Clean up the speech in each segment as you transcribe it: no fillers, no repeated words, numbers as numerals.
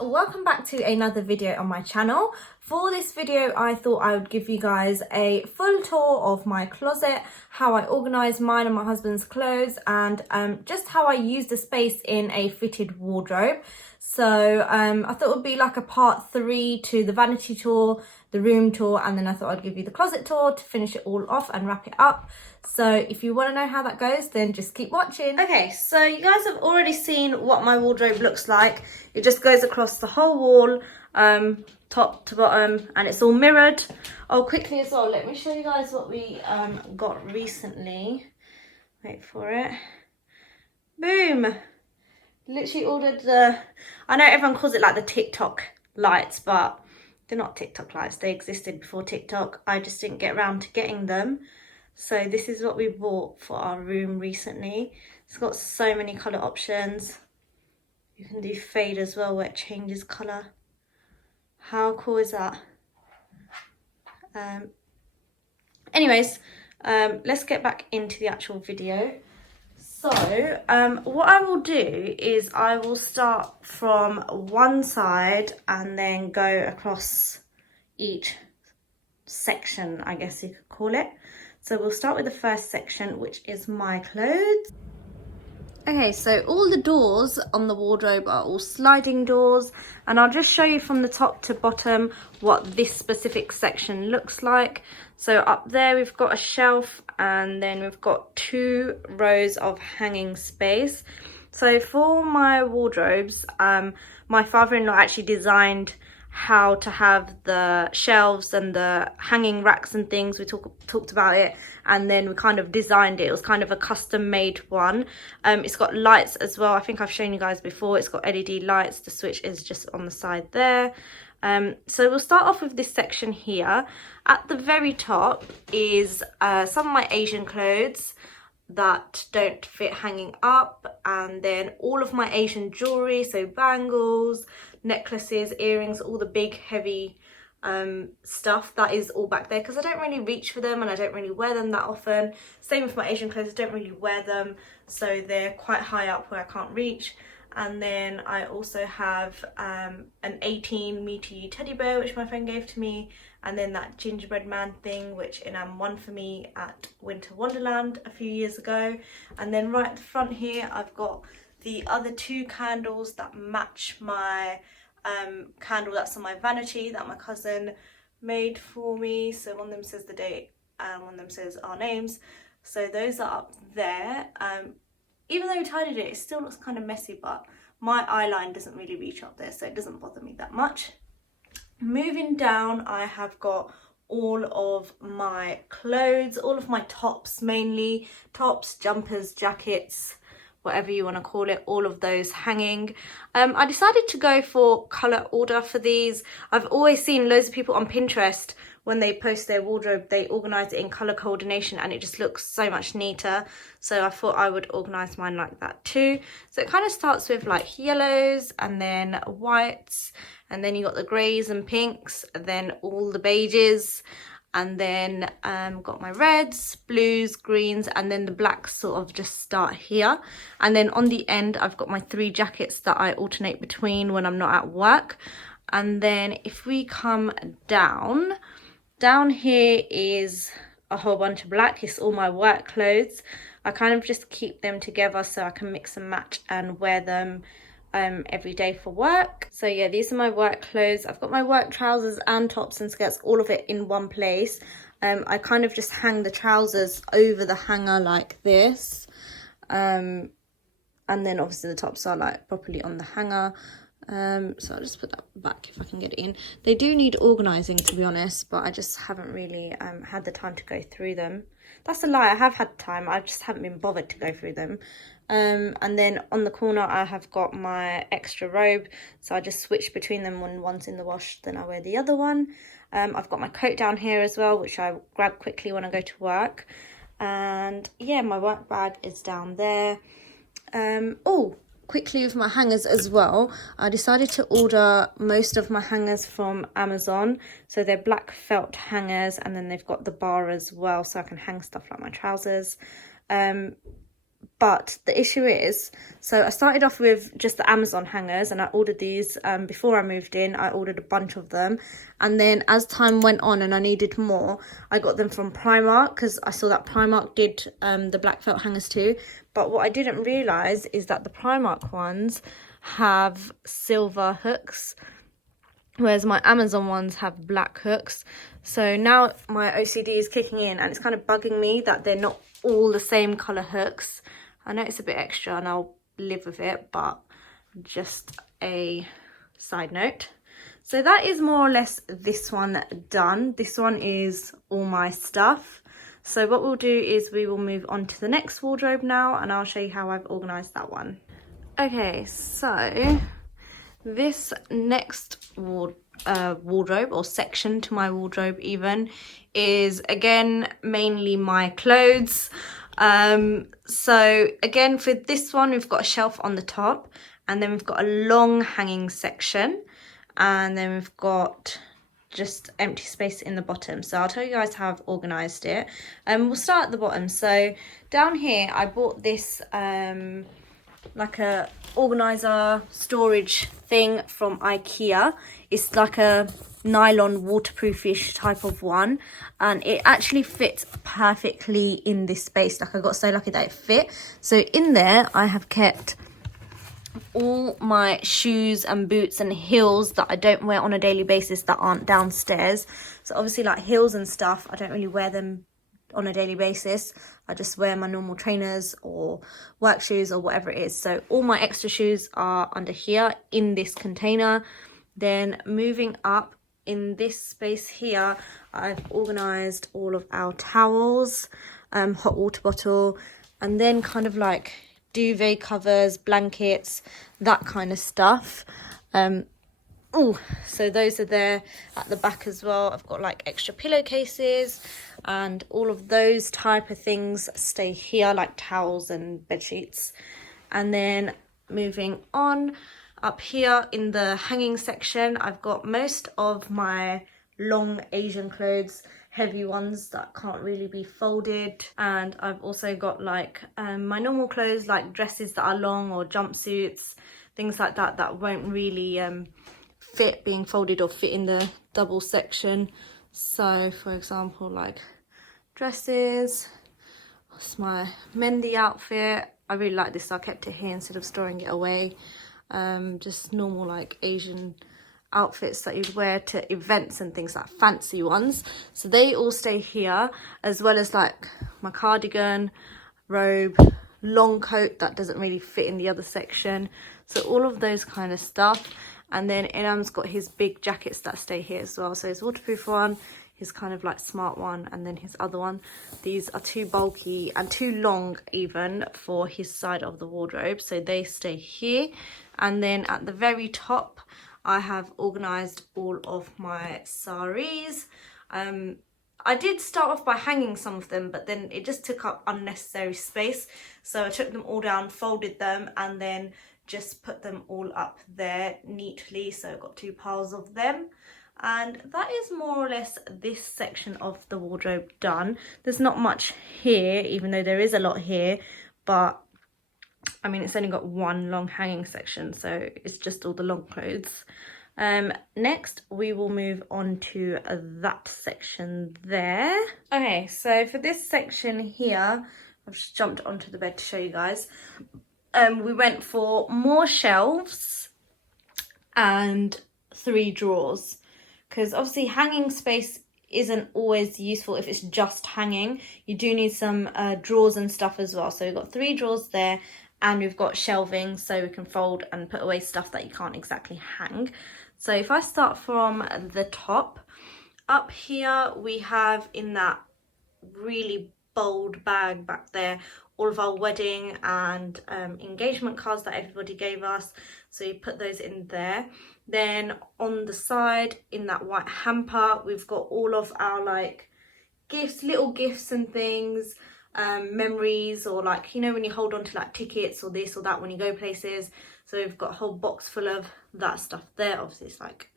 welcome back to another video on my channel. For this video I thought I would give you guys a full tour of my closet, how I organise mine and my husband's clothes, and just how I use the space in a fitted wardrobe. So I thought it would be like a part 3 to the vanity tour, the room tour, and then I thought I'd give you the closet tour to finish it all off and wrap it up. So if you want to know how that goes, then just keep watching. Okay, so you guys have already seen what my wardrobe looks like. It just goes across the whole wall, top to bottom, and it's all mirrored. Oh, quickly as well, let me show you guys what we got recently. Wait for it. Boom! Literally ordered the, I know everyone calls it like the TikTok lights, but they're not TikTok lights. They existed before TikTok. I just didn't get around to getting them. So this is what we bought for our room recently. It's got so many colour options. You can do fade as well, where it changes colour. How cool is that? Anyways, let's get back into the actual video. So what I will do is I will start from one side and then go across each section, I guess you could call it. So we'll start with the first section, which is my clothes. Okay, so all the doors on the wardrobe are all sliding doors, and I'll just show you from the top to bottom what this specific section looks like. So up there we've got a shelf, and then we've got 2 rows of hanging space. So for my wardrobes, my father-in-law actually designed how to have the shelves and the hanging racks and things. We talked about it, and then we kind of designed it. It was kind of a custom made one. It's got lights as well. I think I've shown you guys before. It's got LED lights. The switch is just on the side there. So we'll start off with this section here. At the very top is some of my Asian clothes that don't fit hanging up, and then all of my Asian jewelry, so bangles, necklaces, earrings, all the big heavy stuff, that is all back there because I don't really reach for them and I don't really wear them that often. Same with my Asian clothes, I don't really wear them, so they're quite high up where I can't reach. And then I also have an 18 meaty teddy bear which my friend gave to me, and then that gingerbread man thing which won for me at Winter Wonderland a few years ago. And then right at the front here I've got the other 2 candles that match my candle that's on my vanity that my cousin made for me. So one of them says the date and one of them says our names. So those are up there. Even though we tidied it, it still looks kind of messy, but my eye line doesn't really reach up there, so it doesn't bother me that much. Moving down, I have got all of my clothes, all of my tops mainly, tops, jumpers, jackets, whatever you want to call it, all of those hanging. I decided to go for colour order for these. I've always seen loads of people on Pinterest, when they post their wardrobe, they organise it in colour coordination and it just looks so much neater. So I thought I would organise mine like that too. So it kind of starts with like yellows and then whites, and then you got the greys and pinks, and then all the beiges, and then got my reds, blues, greens, and then the blacks sort of just start here. And then on the end I've got my 3 jackets that I alternate between when I'm not at work. And then if we come down here is a whole bunch of black. It's all my work clothes. I kind of just keep them together so I can mix and match and wear them every day for work. So yeah, these are my work clothes. I've got my work trousers and tops and skirts, all of it in one place. I kind of just hang the trousers over the hanger like this, and then obviously the tops are like properly on the hanger. So I'll just put that back if I can get it in. They do need organising, to be honest, but I just haven't really had the time to go through them. That's a lie, I have had time, I just haven't been bothered to go through them. And then on the corner I have got my extra robe, so I just switch between them. When one's in the wash, then I wear the other one. I've got my coat down here as well, which I grab quickly when I go to work. And yeah, my work bag is down there. Oh, quickly with my hangers as well, I decided to order most of my hangers from Amazon. So they're black felt hangers, and then they've got the bar as well, so I can hang stuff like my trousers. But the issue is, so I started off with just the Amazon hangers, and I ordered these before I moved in. I ordered a bunch of them, and then as time went on and I needed more, I got them from Primark, because I saw that Primark did the black felt hangers too. But what I didn't realise is that the Primark ones have silver hooks, whereas my Amazon ones have black hooks. So now my OCD is kicking in, and it's kind of bugging me that they're not all the same colour hooks. I know it's a bit extra and I'll live with it, but just a side note. So that is more or less this one done. This one is all my stuff. So what we'll do is we will move on to the next wardrobe now, and I'll show you how I've organised that one. Okay, so this next wardrobe, or section to my wardrobe even, is again mainly my clothes. So again, for this one, we've got a shelf on the top, and then we've got a long hanging section, and then we've got just empty space in the bottom. So I'll tell you guys how I've organised it. We'll start at the bottom. So down here I bought this like a organizer storage thing from IKEA. It's like a nylon waterproofish type of one, and it actually fits perfectly in this space. Like, I got so lucky that it fit. So in there I have kept all my shoes and boots and heels that I don't wear on a daily basis that aren't downstairs. So obviously, like heels and stuff, I don't really wear them on a daily basis. I just wear my normal trainers or work shoes or whatever it is. So all my extra shoes are under here in this container. Then moving up in this space here, I've organised all of our towels, hot water bottle, and then kind of like duvet covers, blankets, that kind of stuff. So those are there at the back as well. I've got like extra pillowcases, and all of those type of things stay here, like towels and bed sheets. And then moving on, up here in the hanging section, I've got most of my long Asian clothes, heavy ones that can't really be folded. And I've also got like my normal clothes, like dresses that are long, or jumpsuits, things like that, that won't really fit being folded or fit in the double section. So for example, like dresses, it's my Mendy outfit. I really like this, so I kept it here instead of storing it away. Just normal like Asian outfits that you'd wear to events and things, like fancy ones. So they all stay here, as well as like my cardigan, robe, long coat that doesn't really fit in the other section. So all of those kind of stuff. And then Inam's got his big jackets that stay here as well. So his waterproof one, his kind of like smart one, and then his other one. These are too bulky and too long even for his side of the wardrobe, so they stay here. And then at the very top, I have organised all of my saris. I did start off by hanging some of them, but then it just took up unnecessary space. So I took them all down, folded them, and then just put them all up there neatly. So I've got two piles of them. And that is more or less this section of the wardrobe done. There's not much here, even though there is a lot here, but I mean, it's only got one long hanging section, so it's just all the long clothes. Next, we will move on to that section there. Okay, so for this section here, I've just jumped onto the bed to show you guys. We went for more shelves and 3 drawers, because obviously hanging space isn't always useful if it's just hanging. You do need some drawers and stuff as well. So we've got 3 drawers there, and we've got shelving so we can fold and put away stuff that you can't exactly hang. So if I start from the top, up here we have, in that really bold bag back there, all of our wedding and engagement cards that everybody gave us. So you put those in there. Then on the side, in that white hamper, we've got all of our like gifts, little gifts and things, memories, or like, you know, when you hold on to like tickets or this or that when you go places. So we've got a whole box full of that stuff there. Obviously it's like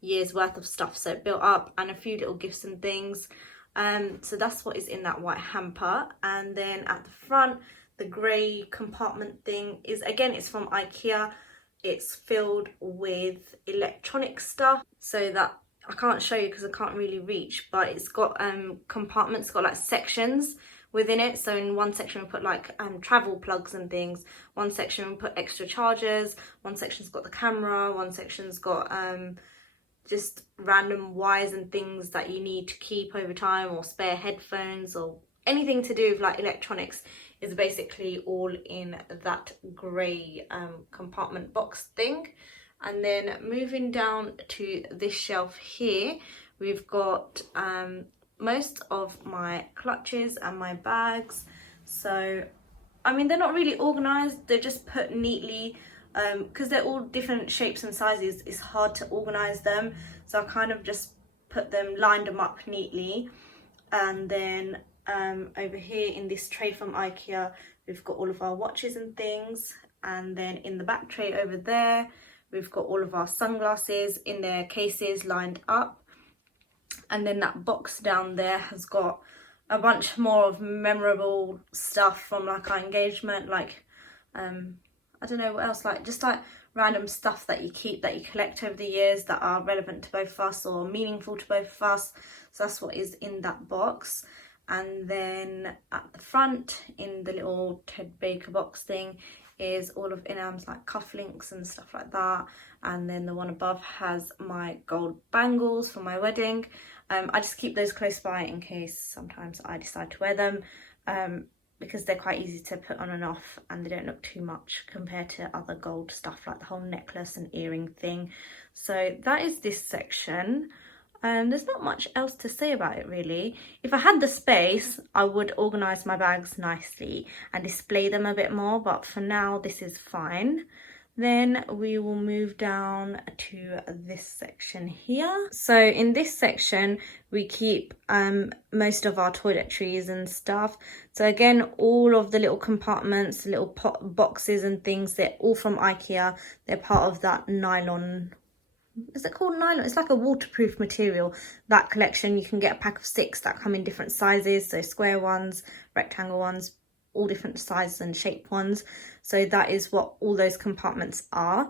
years worth of stuff, so it built up, and a few little gifts and things. So that's what is in that white hamper. And then at the front, the grey compartment thing is, again, it's from IKEA. It's filled with electronic stuff, so that I can't show you because I can't really reach, but it's got compartments, got like sections within it. So in one section we put like travel plugs and things, one section we put extra chargers, one section's got the camera, one section's got just random wires and things that you need to keep over time, or spare headphones, or anything to do with like electronics is basically all in that grey compartment box thing. And then moving down to this shelf here, we've got most of my clutches and my bags. So I mean, they're not really organised, they're just put neatly, because they're all different shapes and sizes. It's hard to organise them, so I kind of just put them, lined them up neatly. And then over here in this tray from IKEA, we've got all of our watches and things. And then in the back tray over there, we've got all of our sunglasses in their cases lined up. And then that box down there has got a bunch more of memorable stuff from like our engagement, like I don't know what else, like just like random stuff that you keep, that you collect over the years, that are relevant to both of us or meaningful to both of us. So that's what is in that box. And then at the front in the little Ted Baker box thing is all of Inam's like cufflinks and stuff like that. And then the one above has my gold bangles for my wedding. I just keep those close by in case sometimes I decide to wear them, because they're quite easy to put on and off, and they don't look too much compared to other gold stuff like the whole necklace and earring thing. So that is this section. There's not much else to say about it really. If I had the space, I would organise my bags nicely and display them a bit more, but for now this is fine. Then we will move down to this section here. So in this section we keep most of our toiletries and stuff. So again, all of the little compartments, little boxes and things, they're all from IKEA. They're part of that nylon, is it called nylon? It's like a waterproof material. That collection, you can get a pack of 6 that come in different sizes, so square ones, rectangle ones, all different sizes and shape ones. So that is what all those compartments are.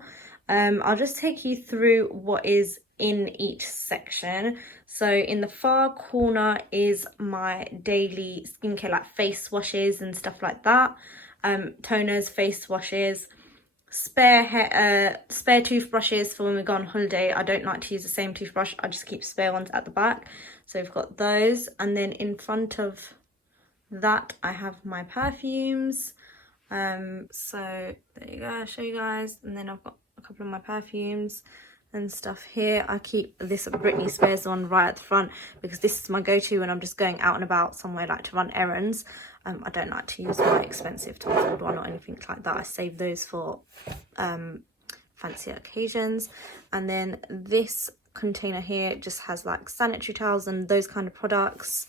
I'll just take you through what is in each section. So in the far corner is my daily skincare, like face washes and stuff like that, toners, face washes, spare toothbrushes for when we go on holiday. I don't like to use the same toothbrush, I just keep spare ones at the back. So we've got those, and then in front of that I have my perfumes. So there you go, I'll show you guys. And then I've got a couple of my perfumes and stuff here. I keep this Britney Spears one right at the front because this is my go-to when I'm just going out and about somewhere, like to run errands. I don't like to use my expensive Tom Ford one or anything like that. I save those for fancier occasions. And then this container here just has like sanitary towels and those kind of products.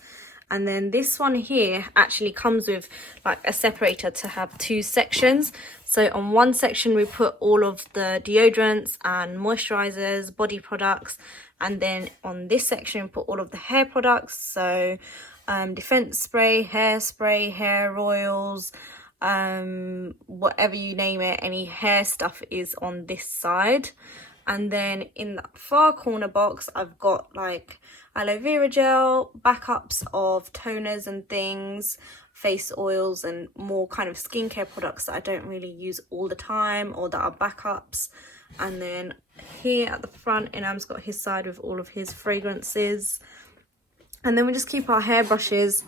And then this one here actually comes with like a separator to have 2 sections. So on one section we put all of the deodorants and moisturizers, body products, and then on this section we put all of the hair products. So defense spray, hair oils, whatever you name it, any hair stuff is on this side. And then in that far corner box I've got like aloe vera gel, backups of toners and things, face oils, and more kind of skincare products that I don't really use all the time or that are backups. And then here at the front, Inam's got his side with all of his fragrances. And then we just keep our hairbrushes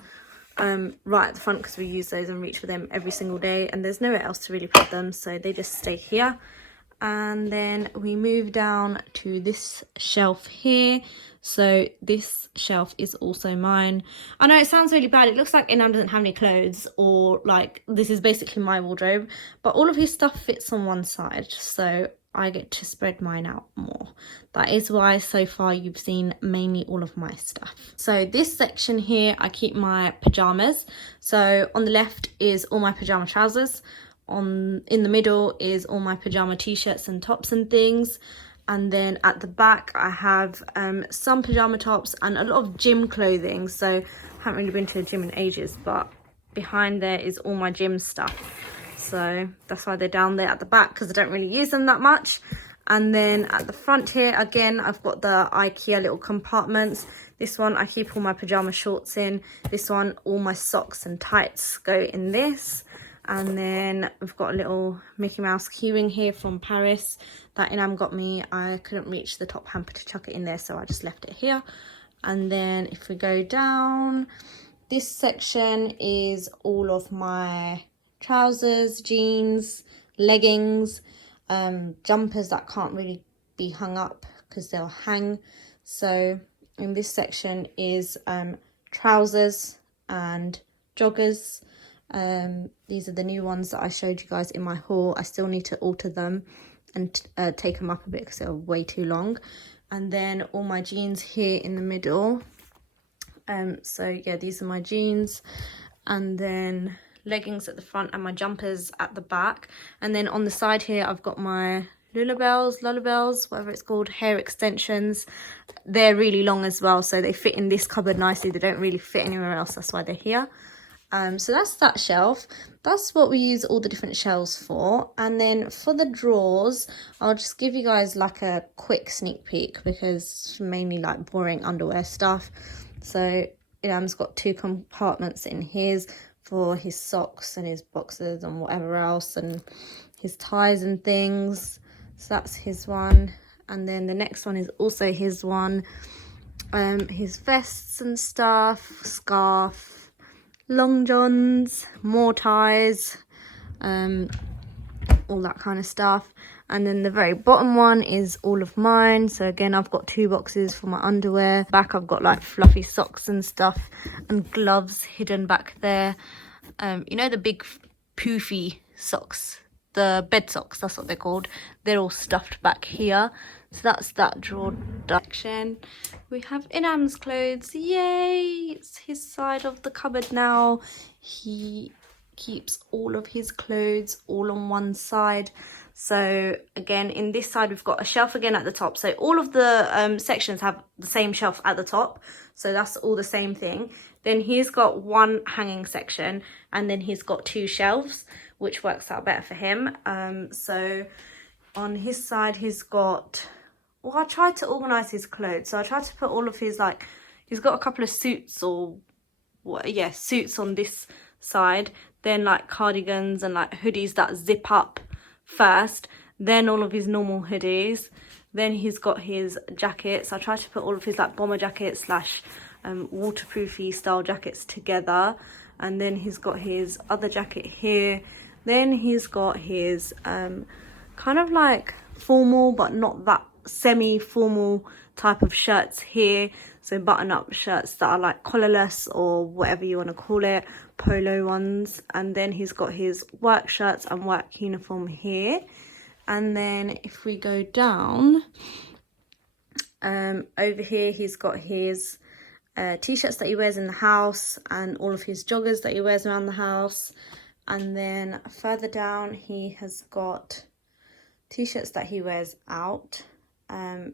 right at the front because we use those and reach for them every single day, and there's nowhere else to really put them, so they just stay here. And then we move down to this shelf here. So this shelf is also mine. I know it sounds really bad, it looks like Inam doesn't have any clothes, or like this is basically my wardrobe, but all of his stuff fits on one side, so I get to spread mine out more. That is why so far you've seen mainly all of my stuff. So this section here, I keep my pajamas. So on the left is all my pajama trousers. In the middle is all my pajama t-shirts and tops and things. And then at the back I have some pajama tops and a lot of gym clothing. So I haven't really been to the gym in ages, but behind there is all my gym stuff. So that's why they're down there at the back, because I don't really use them that much. And then at the front here, again, I've got the IKEA little compartments. This one, I keep all my pyjama shorts in. This one, all my socks and tights go in this. And then we've got a little Mickey Mouse keyring here from Paris that Inam got me. I couldn't reach the top hamper to chuck it in there, so I just left it here. And then if we go down, this section is all of my trousers, jeans, leggings, jumpers that can't really be hung up because they'll hang. So in this section is trousers and joggers. These are the new ones that I showed you guys in my haul. I still need to alter them and take them up a bit because they're way too long. And then all my jeans here in the middle. So yeah, these are my jeans. And then leggings at the front and my jumpers at the back. And then on the side here, I've got my lullabells, whatever it's called, hair extensions. They're really long as well, so they fit in this cupboard nicely. They don't really fit anywhere else, that's why they're here. So that's that shelf. That's what we use all the different shelves for. And then for the drawers, I'll just give you guys like a quick sneak peek because it's mainly like boring underwear stuff. So Ilham's got 2 compartments in his for his socks and his boxers and whatever else, and his ties and things. So that's his one. And then the next one is also his one. His vests and stuff, scarf, long johns, more ties, all that kind of stuff. And then the very bottom one is all of mine. So again, I've got 2 boxes for my underwear. Back I've got like fluffy socks and stuff and gloves hidden back there. You know the big poofy socks, the bed socks, that's what they're called. They're all stuffed back here. So that's that drawer section. We have Inam's clothes. Yay! It's his side of the cupboard now. He keeps all of his clothes all on one side. So again, in this side we've got a shelf again at the top. So all of the sections have the same shelf at the top. So that's all the same thing. Then he's got 1 hanging section, and then he's got 2 shelves, which works out better for him. So on his side he's got, well, I tried to organise his clothes. So I tried to put all of his, like, he's got a couple of suits or what, yeah, suits on this side. Then like cardigans and like hoodies that zip up first, then all of his normal hoodies, then he's got his jackets. I tried to put all of his like bomber jackets slash waterproofy style jackets together, and then he's got his other jacket here, then he's got his kind of like formal but not that semi-formal type of shirts here, so button-up shirts that are like collarless or whatever you want to call it, polo ones. And then he's got his work shirts and work uniform here. And then if we go down, over here he's got his t-shirts that he wears in the house and all of his joggers that he wears around the house. And then further down he has got t-shirts that he wears out,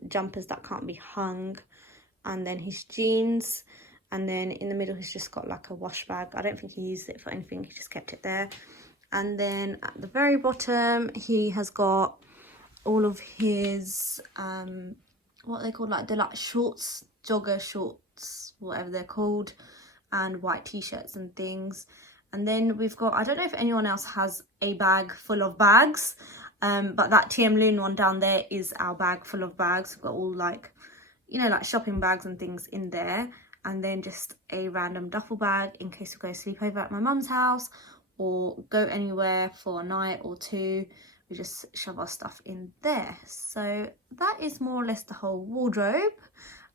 jumpers that can't be hung, and then his jeans. And then in the middle he's just got like a wash bag. I don't think he used it for anything, he just kept it there. And then at the very bottom he has got all of his what are they called, like they're like shorts, jogger shorts, whatever they're called, and white t-shirts and things. And then we've got, I don't know if anyone else has a bag full of bags, but that TM Loon one down there is our bag full of bags. We've got all like, you know, like shopping bags and things in there, and then just a random duffel bag in case we go sleep over at my mum's house or go anywhere for a night or 2. We just shove our stuff in there. So that is more or less the whole wardrobe.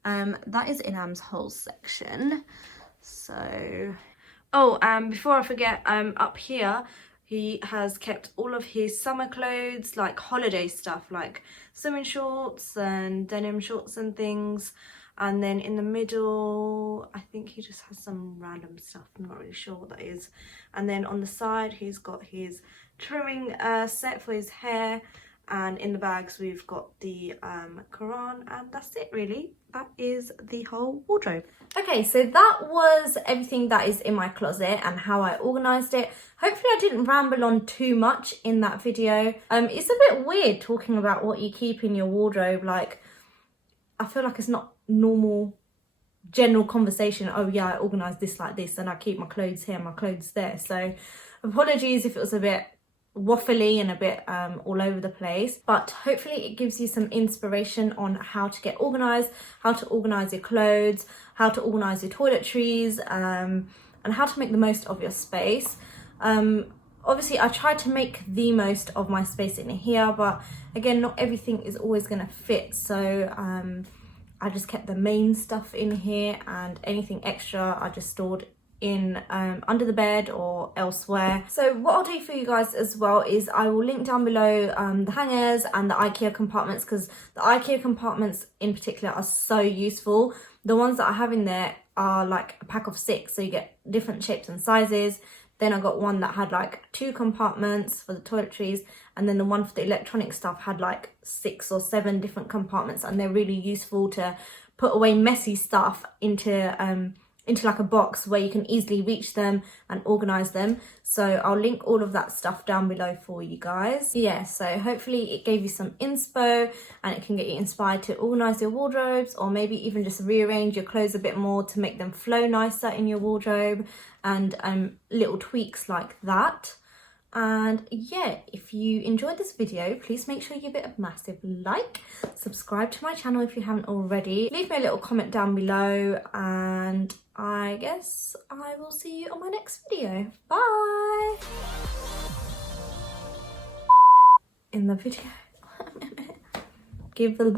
That is Inam's whole section. So, oh, before I forget, up here he has kept all of his summer clothes, like holiday stuff, like swimming shorts and denim shorts and things. And then in the middle, I think he just has some random stuff. I'm not really sure what that is. And then on the side, he's got his trimming set for his hair. and in the bags we've got the Quran, and that's it really. That is the whole wardrobe. Okay, so that was everything that is in my closet and how I organised it. Hopefully I didn't ramble on too much in that video. It's a bit weird talking about what you keep in your wardrobe. Like, I feel like it's not normal general conversation. Oh yeah, I organise this like this and I keep my clothes here, my clothes there. So apologies if it was a bit waffly and a bit all over the place, but hopefully it gives you some inspiration on how to get organised, how to organise your clothes, how to organise your toiletries, and how to make the most of your space. Obviously I tried to make the most of my space in here, but again, not everything is always going to fit, so I just kept the main stuff in here, and anything extra I just stored in under the bed or elsewhere. So what I'll do for you guys as well is I will link down below the hangers and the IKEA compartments, because the IKEA compartments in particular are so useful. The ones that I have in there are like a pack of 6, so you get different shapes and sizes. Then I got one that had like 2 compartments for the toiletries, and then the one for the electronic stuff had like 6 or 7 different compartments, and they're really useful to put away messy stuff into like a box where you can easily reach them and organize them. So I'll link all of that stuff down below for you guys. Yeah, so hopefully it gave you some inspo and it can get you inspired to organize your wardrobes, or maybe even just rearrange your clothes a bit more to make them flow nicer in your wardrobe, and little tweaks like that. And yeah, if you enjoyed this video, please make sure you give it a massive like, subscribe to my channel if you haven't already, leave me a little comment down below, and I guess I will see you on my next video. Bye! In the video, give the